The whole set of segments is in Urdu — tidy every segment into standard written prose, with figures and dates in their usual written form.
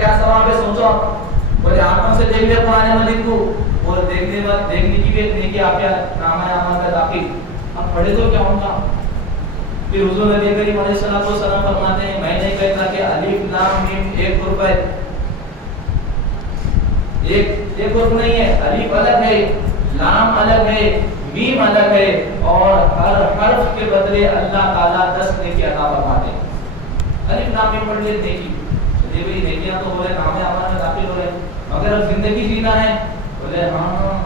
کیا ثواب ہے سوچو. بولے آنکھوں سے دیکھ لے قرآن مجید کو, اور دیکھنے کی بھی ایک نیکی آپ کے نامہ اعمال میں داخل. اب پڑھے تو کیا ہوگا. پھر حضور نبی کریم علیہ الصلوۃ والسلام فرماتے ہیں میں نہیں کہتا کہ الف لام میم ایک حرف ہے, ایک حرف نہیں ہے. الف الگ ہے, لام الگ ہے, میم الگ ہے, اور ہر حرف کے بدلے اللہ تعالیٰ 10 نیکی عطا فرماتے ہیں. الف لام میم پڑھ لے نیکی, چلیے بھائی نیکیاں تو بولے نام اعمال میں داخل ہو رہے ہیں. اگر اب زندگی جینا ہے بولے ہاں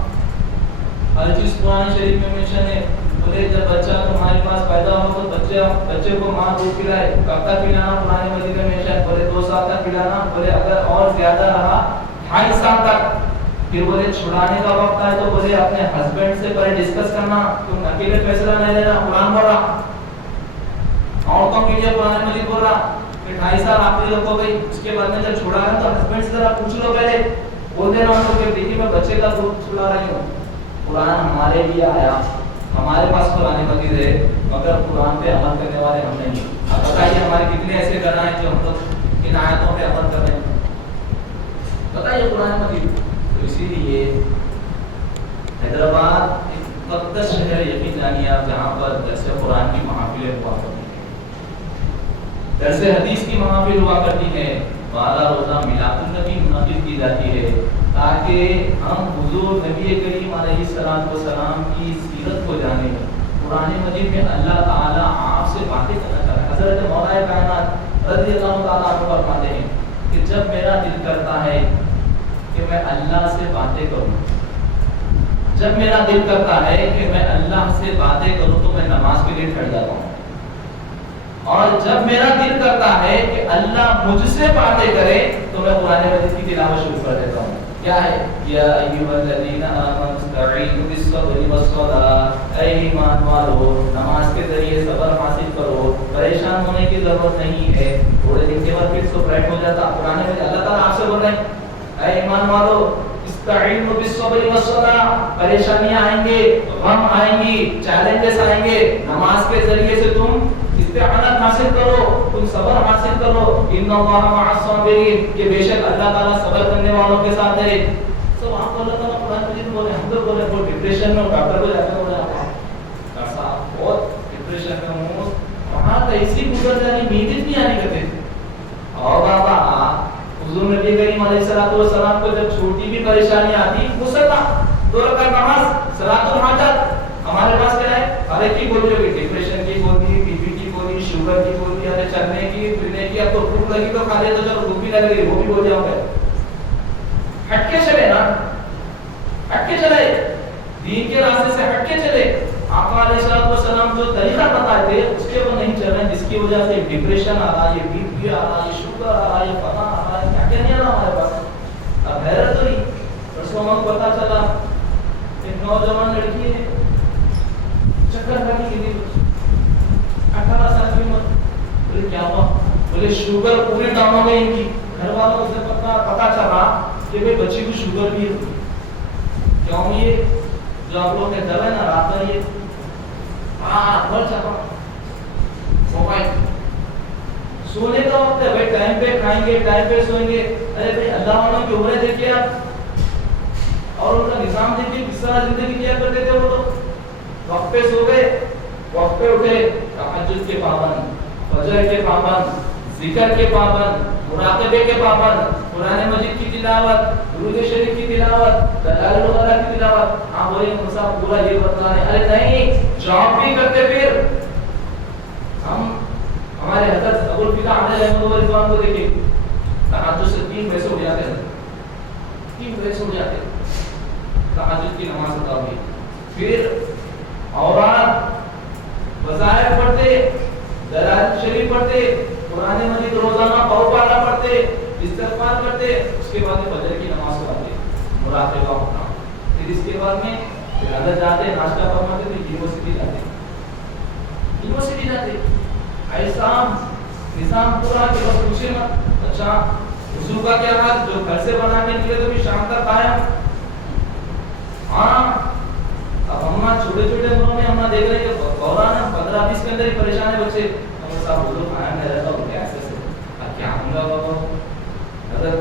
ہر چیز قرآن شریف میں منشن ہے. بولے جب بچہ تمہارے پاس پیدا ہو تو بچے کو ماں دودھ پلائے, کب تک پلانا قرآن مجید میں منشن. بولے 2 سال تک پلانا. بولے اگر اور زیادہ رہا 2.5 سال تک. پھر بولے چھڑانے کا وقت آئے تو بولے اپنے ہسبینڈ سے پہلے ڈسکس کرنا, تم اکیلے فیصلہ نہیں لینا. قرآن بول رہا, عورتوں کے لیے قرآن مجید بول رہا کہ 2.5 سال آخری رکھو گئی. اس کے بعد میں جب چھڑا ہے تو ہسبینڈ سے ذرا پوچھ لو پہلے, بول دینا ان کو کہ دیکھیے میں بچے کا دودھ چھڑا رہی ہوں. قرآن ہمارے لیے آیا, ہمارے پاس قرآن مجید ہے, مگر قرآن پہ عمل کرنے والے ہم نہیں. اب بتائیے ہمارے کتنے ایسے گھر ہیں جو ہم لوگ ان آیتوں پہ عمل کر رہے ہیں. بتائیے قرآن مجید. تو اسی لیے حیدرآباد ایک مقدس شہر یقین جانیے آپ, جہاں پر درس قرآن کی محافلیں ہوا کرتی ہیں, درس حدیث کی محافل ہوا کرتی ہے, 12 روزہ میلاد النبی منعقد کی جاتی ہے, تاکہ ہم حضور نبی کریم علیہ السلام کی سیرت کو جانیں. قرآن مجید میں اللہ تعالیٰ آپ سے باتیں کرنا چاہتا ہے. حضرت مولا کائنات رضی اللہ تعالیٰ عنہ فرماتے ہیں کہ جب میرا دل کرتا ہے کہ میں اللہ سے باتیں کروں, جب میرا دل کرتا ہے کہ میں اللہ سے باتیں کروں تو میں نماز کے لیے ٹھہر جاتا ہوں. اور جب میرا دل کرتا ہے کہ اللہ مجھ سے باتیں کرے تو میں قرآن مجید کی تلاوت شروع کر دیتا ہوں. کیا ہے یا ایھا الذین آمنوا استعینوا بالصبر والصلاۃ, اے ایمان والو نماز کے ذریعے صبر حاصل کرو, پریشان ہونے کی ضرورت نہیں ہے. تھوڑے دن کے بعد پھر سپریٹ ہو جاتا. قرآن میں اللہ تعالیٰ آپ سے بول رہے ہیں اے ایمان والو استعینوا بالصبر والصلاۃ, پریشانیاں آئیں گے, غم آئیں گی, چیلنجز آئیں گے, نماز کے ذریعے سے تم استعانت حاصل کرو, تم صبر حاصل کرو. ان اللہ مع الصابرین, کہ بے شک اللہ تعالیٰ صبر کرنے والوں کے ساتھ ہے. سو وہاں پر اللہ تعالیٰ قرآن مجید بولے, ہم تو بولے وہ ڈپریشن میں ڈاکٹر کو جاتے بولے ڈاکٹر صاحب بہت ڈپریشن میں ہوں, وہاں تو ایسی گزر جانی نیند نہیں آنے کرتے. اور بابا حضور نبی کریم علیہ الصلوۃ والسلام کو جب چھوٹی بھی پریشانی آتی مصلا 2 رکعت نماز صلاۃ الحاجت, ہمارے پاس کیا ہے ہر ایک کی گولی ہوگی, ڈپریشن کی گولی, بی پی کی گولی, شوگر کی گولی, ارے چلنے کی پھرنے کی, اب تو بھوک لگی تو کھا لے تو چلو بھوک بھی لگ رہی وہ بھی ہو جاؤ گے. ہٹ کے چلے نا, ہٹ کے چلے, دین کے راستے سے ہٹ کے چلے. آقا علیہ الصلوۃ والسلام جو طریقہ بتائے تھے اس کے وہ نہیں چل رہے, جس کی وجہ سے ڈپریشن آ رہا ہے, بی پی آ رہا ہے, شوگر آ رہا ہے, فلاں آ رہا ہے, کیا نہیں آ رہا ہمارے پاس. اب حیرت ہوئی, پرسوں ہم کو پتا چلا ایک نوجوان لڑکی ہے چکر کھانے کے لیے 18 سال کی عمر. بولے کیا ہوا, بولے شوگر پورے ڈاؤن ہو گئی ان کی. گھر والوں سے پتا چلا کہ بھائی بچی کو شوگر بھی ہے. کیوں یہ جو آپ لوگ نے دوا ہے نا رات میں یہ بھر چکا موبائل, سونے کا وقت ہے بھائی, ٹائم پہ کھائیں گے ٹائم پہ سوئیں گے. ارے بھائی اللہ والوں کی عمریں دیکھیے آپ, اور ان کا نظام دیکھیے کس طرح زندگی کیا کرتے تھے. وہ تو وقت پہ سو گئے, وقت پہ اٹھے, تہجد کے پابند, فجر کے پابند, ذکر کے پابند, مراقبے کے پابند, قرآن مجید کی تلاوت, درود شریف کی تلاوت, دلائل الغیب کی تلاوت. ہاں بولے صاحب پورا یہ بتلا رہے, ارے نہیں جاب بھی کرتے. پھر ہم ہمارے حضرت ابو الفدا علیہ رضوان کو دیکھیں, تہجد سے 3 بجے اٹھ جاتے ہیں, 3 بجے اٹھ جاتے ہیں, تہجد کی نماز ادا ہوئی. پھر اورات وظائف پڑھتے, دلائل شریف پڑھتے, قرآن مجید روزانہ پالا پڑھتے, استغفار کرتے. اس کے بعد فجر کی نماز پڑھتے, مراقبہ ہوتا. پھر اس کے بعد میں اگر جاتے ناشتہ فرماتے تو یونیورسٹی جاتے. ایسا نظام پورا کہ بس پوچھے مت. اچھا وضو کا کیا حال, جو گھر سے بنا کے نکلے تو بھی شام تک آیا. ہاں اب ہم چھوٹے چھوٹے گھروں میں ہم دیکھ رہے ہیں کہ دوران 15-20 کے اندر ہی پریشان ہے بچے. ہم صاحب وضو کھایا میں رہتا ہوں کیسے سے, اب کیا ہوں گا بابا. اگر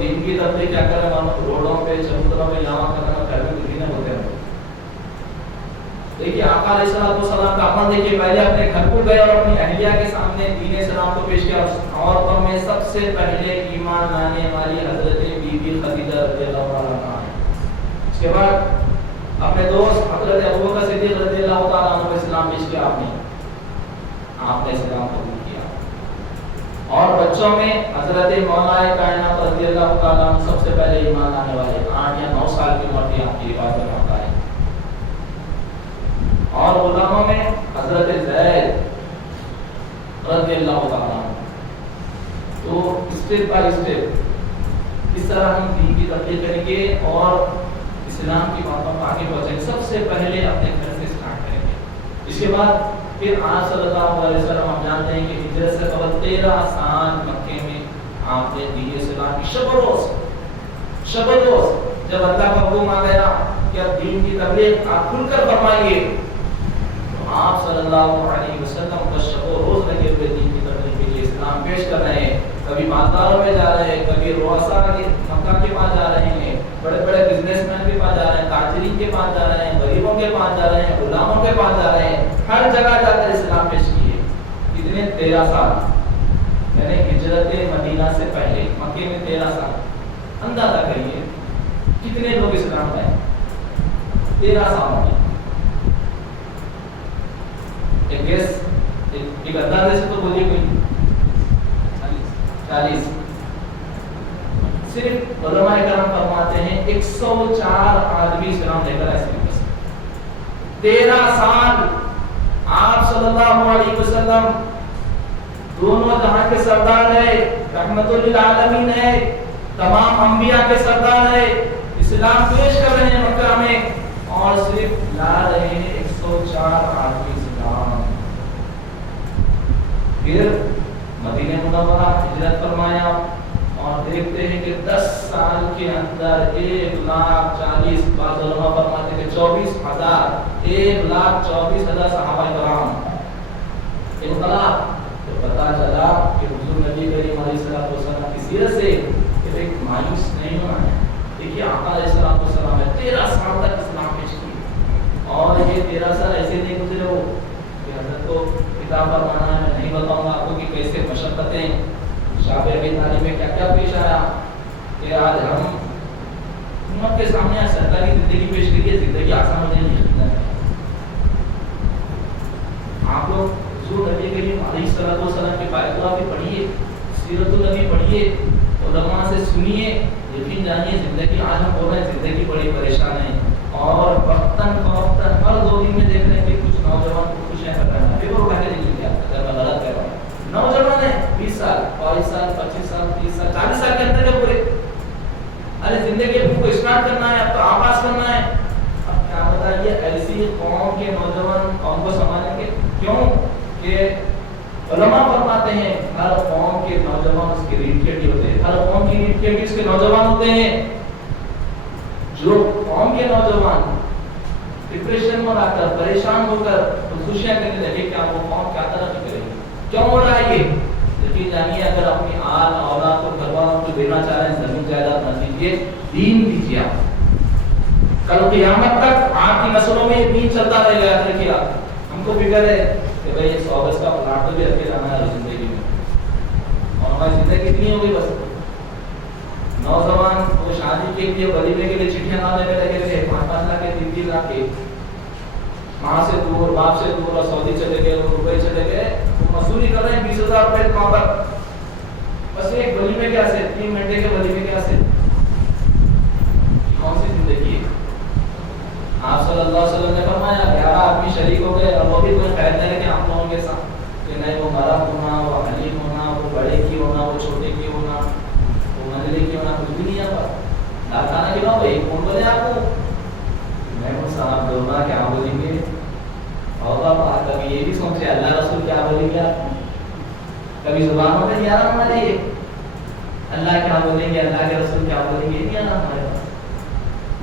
دین کی تبلیغ کیا کریں روڈوں پہ چبوتروں پہ جمع کرنا گھر میں کسی نہ ہوتے ہیں. دیکھیے آقا علیہ السلام کا عمل دیکھیے, پہلے اپنے گھر کو گئے اور اپنی اہلیہ کے سامنے دین اسلام کو پیش کیا. عورتوں میں سب سے پہلے ایمان لانے والی حضرت بی بی خدیجہ رضی اللہ عنہا ہے. اس کے بعد اپنے دوست حضرت ابوبکر صدیق رضی اللہ تعالیٰ عنہ کو اسلام پیش کیا. آپ نے اسلام قبول کیا. اور بچوں میں حضرت مولا کائنات رضی اللہ تعالیٰ عنہ سب سے پہلے ایمان لانے والے, 8 یا 9 سال کی عمر تھی آپ کی روایت میں آتا ہے. اور غلاموں میں حضرت زید رضی اللہ تعالیٰ عنہ. تو اسٹیپ بائی اسٹیپ اس طرح ہم دین کی تبلیغ کریں گے اور اسلام کی باتوں کو آگے بڑھائیں گے. سب سے پہلے اپنے گھر سے اسٹارٹ کریں گے. اس کے بعد پھر آپ صلی اللہ علیہ وسلم ہم جانتے ہیں کہ ہجرت سے قبل 13 سال مکے میں آپ نے دین اسلام کی شب و روز جب اللہ کا حکم آ گیا کہ اب دین کی تبلیغ آپ کھل کر فرمائیے, تو آپ صلی اللہ علیہ وسلم بس شب و روز لگے ہوئے دین کی تبلیغ کے لیے اسلام پیش کر رہے ہیں. کبھی بازاروں میں جا رہے ہیں, کبھی رؤساء کے مکہ کے پاس جا رہے ہیں, بڑے بڑے بزنس مین کے پاس جا رہے ہیں, تاجرین کے پاس جا رہے ہیں, غریبوں کے پاس جا رہے ہیں, غلاموں کے پاس جا رہے ہیں. ہر جگہ جا کر اسلام پیش کیے. کتنے 13 سال یعنی ہجرت مدینہ سے پہلے مکے میں 13 سال. اندازہ کریے کتنے لوگ اسلام لائے 13 سال میں. ایک اندازے سے تو بولیے کوئی 40. صرف علماء کرام فرماتے ہیں 104 آدمی اسلام لے کر ایسے 13 سال آپ صلی اللہ علیہ وسلم دونوں جہاں کے سردار ہے, رحمت للعالمین ہے, تمام انبیاء کے سردار ہے, اسلام پیش کر رہے ہیں مکہ میں اور صرف لا رہے ہیں 104 آدمی اسلام. پھر مدینہ منورہ ہجرت فرمایا اور دیکھتے ہیں کہ 10 سال کے اندر 1,40,000 بعض علماء فرماتے ہیں کہ 24,000 1,24,000 صحابہ کرام انقلاب. تو پتہ چلا کہ حضور نبی کریم علیہ الصلوۃ والسلام کی سیرت سے کہ ایک مایوس نہیں ہونا ہے. دیکھیے آقا علیہ الصلوۃ والسلام نے 13 سال تک اسلام پیش کیا اور یہ 13 سال ایسے نہیں گزرے ہو کہ حضرت کو کتاب پر مانا ہے. میں نہیں بتاؤں گا آپ کو کہ کیسے مشقتیں شابر کی تعلیم میں کیا کیا پیش آیا کہ آج ہم امت کے سامنے سرکاری زندگی پیش کریے. زندگی آسان ہونے نہیں ہے. آپ لوگ حضور نبی کریم علیہ الصلوۃ والسلام کی بایوگرافی پڑھیے, سیرت النبی پڑھیے, علماء سے سنیے, یقین جانیے زندگی آج ہم بول رہے ہیں زندگی بڑی پریشان ہے اور وقتاً فوقتاً ہر 2 دن میں دیکھ رہے ہیں کہ کچھ نوجوان کو خوشیاں کر رہے ہیں. پیپر اٹھا کے دیکھ لیا اگر میں غلط کہہ رہا ہوں. نوجوان ہیں 20 سال 22 سال 25 سال 30 سال 40 سال کے اندر کے پورے, ارے زندگی اپنے کو اسٹارٹ کرنا ہے, اب تو آغاز کرنا ہے. اب کیا بتائیے ایسی قوم کے نوجوان قوم کو سنبھالیں گے کیوں کہ علماء فرماتے ہیں ہر قوم کے نوجوان اس کے ریڑھ کی ہڈی ہوتے ہیں. ہر قوم کی ریڑھ کی ہڈی اس کے نوجوان ہوتے ہیں. جو قوم کے نوجوان ڈپریشن میں آ کر پریشان ہو کر خوشیاں کرنے لگے کیا وہ قوم کیا ترقی کرے گی؟ کیوں ہو رہا ہے یہ؟ یقین جانیے اگر اپنی آل اولاد کو گھر والوں کو دینا چاہ رہے ہیں زمین جائیداد نہ دیجیے, دین دیجیے. آپ کل قیامت تک آپ کی نسلوں میں دین چلتا رہے گا. دیکھیے ہم کو فکر ہے کہ بھائی 100 گز کا پلاٹ تو بھی رکھ کے جانا ہے زندگی میں اور ہماری زندگی اتنی ہو گئی. بس نوجوان وہ شادی کے لیے ولیمے کے لیے چٹھیاں لانے میں لگے تھے 5-5 لاکھ کے 3-3 لاکھ کے, ماں سے دور باپ سے دور, اور سعودی چلے گئے اور دبئی چلے گئے, مزدوری کر رہے ہیں 20,000 روپے وہاں پر. بس ایک ولیمے کے سے 3 گھنٹے کے ولیمے کے سے کون سی زندگی ہے؟ آپ صلی اللہ علیہ وسلم نے فرمایا 11 آدمی شریک ہو گئے اور وہ بھی کوئی قید نہیں کہ آپ لوگوں کے ساتھ کہ نہیں وہ مرد ہونا, وہ حلیم ہونا, وہ بڑے کی ہونا, وہ چھوٹے کی ہونا, وہ منزلے کی ہونا, کچھ بھی نہیں یہاں پر. آپ کھانا کھلاؤ ایک کون بولے آپ کو, میں ہوں صاحب دونوں کیا بولیں گے. اور آپ کبھی یہ بھی سوچے اللہ رسول کیا بولیں گے, آپ کبھی زبانوں پہ نہیں آ رہا ہمارے یہ اللہ کیا بولیں گے, اللہ کے رسول کیا بولیں گے, نہیں آ رہا ہمارے پاس.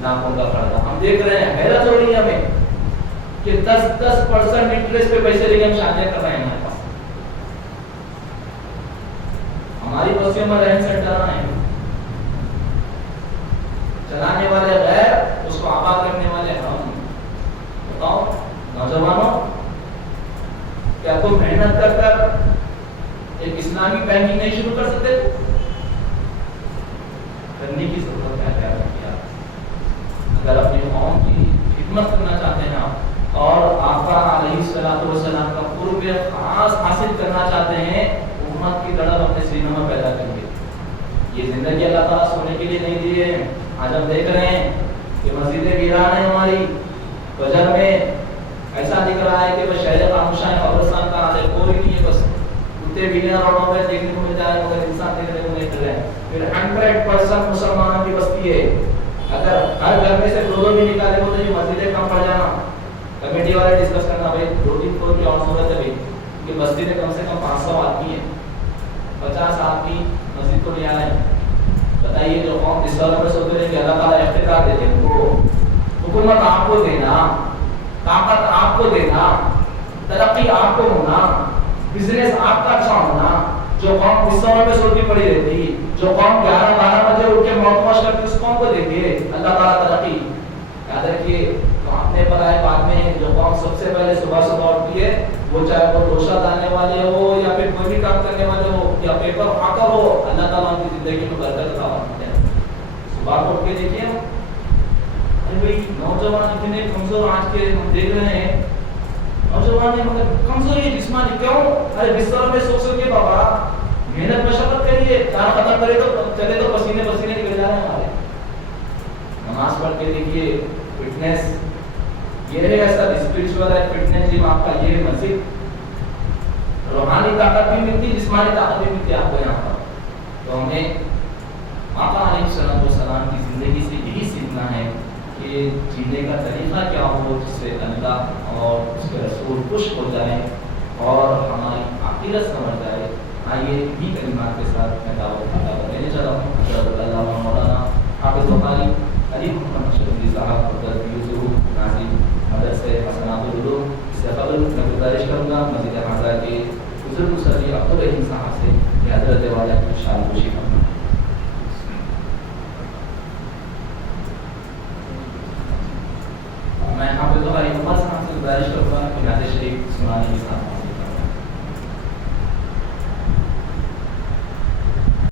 ناپوں کا پردہ ہم دیکھ رہے ہیں, حیرت ہو رہی ہے ہمیں کہ 10% انٹرسٹ پہ پیسے لے کے ہم شادیاں کر رہے ہیں. ہمارے پاس ہماری بستیوں میں رہن سینٹر ہیں چلانے والے غیر، اس کو آباد کرنے والے ہم. بتاؤ نوجوانوں، کیا تم محنت کر کر ایک اسلامی بینکنگ نہیں شروع کر سکتے؟ کرنے کی ضرورت ہے. کیا کیا اگر اپنی قوم کی خدمت کرنا چاہتے ہیں آپ اور آقا علیہ الصلوۃ والسلام کا قرب خاص حاصل کرنا چاہتے ہیں، امت کی تڑپ اپنے سینوں میں پیدا کریں گے. یہ زندگی اللہ تعالیٰ سونے کے لیے نہیں دی ہے. آج ہم دیکھ رہے ہیں کہ مسجدیں ویران ہیں ہماری. فجر میں ایسا دکھ رہا ہے کہ وہ شہر خاموشاں ہیں، قبرستان کا حال ہے، کوئی نہیں ہے. بس کتے بلیاں روڈوں پہ دیکھنے کو مل جائے مگر انسان دیکھنے کو نہیں مل رہے ہیں. پھر 100% مسلمانوں کی بستی ہے. اگر ہر گھر میں سے دو بھی نکالے ہو تو یہ مسجدیں کم پڑ جانا. کمیٹی والے ڈسکس کرنا بھائی 2-3 فلور کی اور ضرورت ہے بھائی، کیونکہ مسجد میں کم سے کم 500 آدمی ہے، 50 آدمی مسجد کو نہیں آ رہے ہیں. بتائیے جو قوم اس طرح میں سوچ رہے کہ اللہ تعالیٰ اختیار دیتے ہیں ان کو، حکومت آپ کو دینا، طاقت آپ کو دینا، ترقی آپ کو ہونا، بزنس آپ کا اچھا ہونا. جو قوم اس طرح میں سوچی پڑی رہتی، جو قوم 11-12 بجے اٹھ کے موت موش کرتی، اس قوم کو دیں گے اللہ تعالیٰ ترقی. یاد رکھیے اپنے پر آئے بعد میں. جو قوم سب سے پہلے صبح اٹھتی ہے، وہ چاہے وہ ڈوسا ڈالنے والے ہو یا پھر کوئی بھی کام کرنے والے ہو یا پیپر ہاکر ہو، اللہ تعالیٰ ان کی زندگی میں برکت عطا فرماتے ہیں. صبح کو اٹھ کے دیکھیے، ارے بھائی نوجوان اتنے کمزور آج کے ہم دیکھ رہے ہیں. نوجوان مگر کمزوری جسمانی کیوں؟ ارے بستر میں سو کے بابا محنت مشقت کریے، کام ختم کرے تو چلے تو پسینے نکل جا رہے ہیں ہمارے. نماز پڑھ کے دیکھیے، فٹنس یہ ہے ایسا اسپرچوئل ہے فٹنس جم آپ کا. یہ مسجد روحانی طاقت بھی ملتی، جسمانی طاقت بھی ملتی آپ کو یہاں پر. تو ہمیں آقا علیہ الصلوۃ والسلام کی زندگی سے یہی سیکھنا ہے کہ جینے کا طریقہ کیا ہو جس سے اللہ اور اس کے رسول خوش ہو جائیں اور ہماری آخرت سمجھ جائے. آئیے بھی کلمات کے ساتھ میں دعوت دینے چاہتا ہوں. حضرت علامہ مولانا حافظ بخاری علی محمد شریف صاحب حضرت یوسف ناظم مدرسہ حسنات العلوم سے قبل میں گزارش کروں گا مسجد حاضرہ کے بزرگ مصلی عبدالرحیم صاحب سے کہ حضرت والا کی شان خوشی کرنا. میں حافظ بخاری محمد صاحب سے گزارش کروں گا کہ نعت شریف سنانے کے ساتھ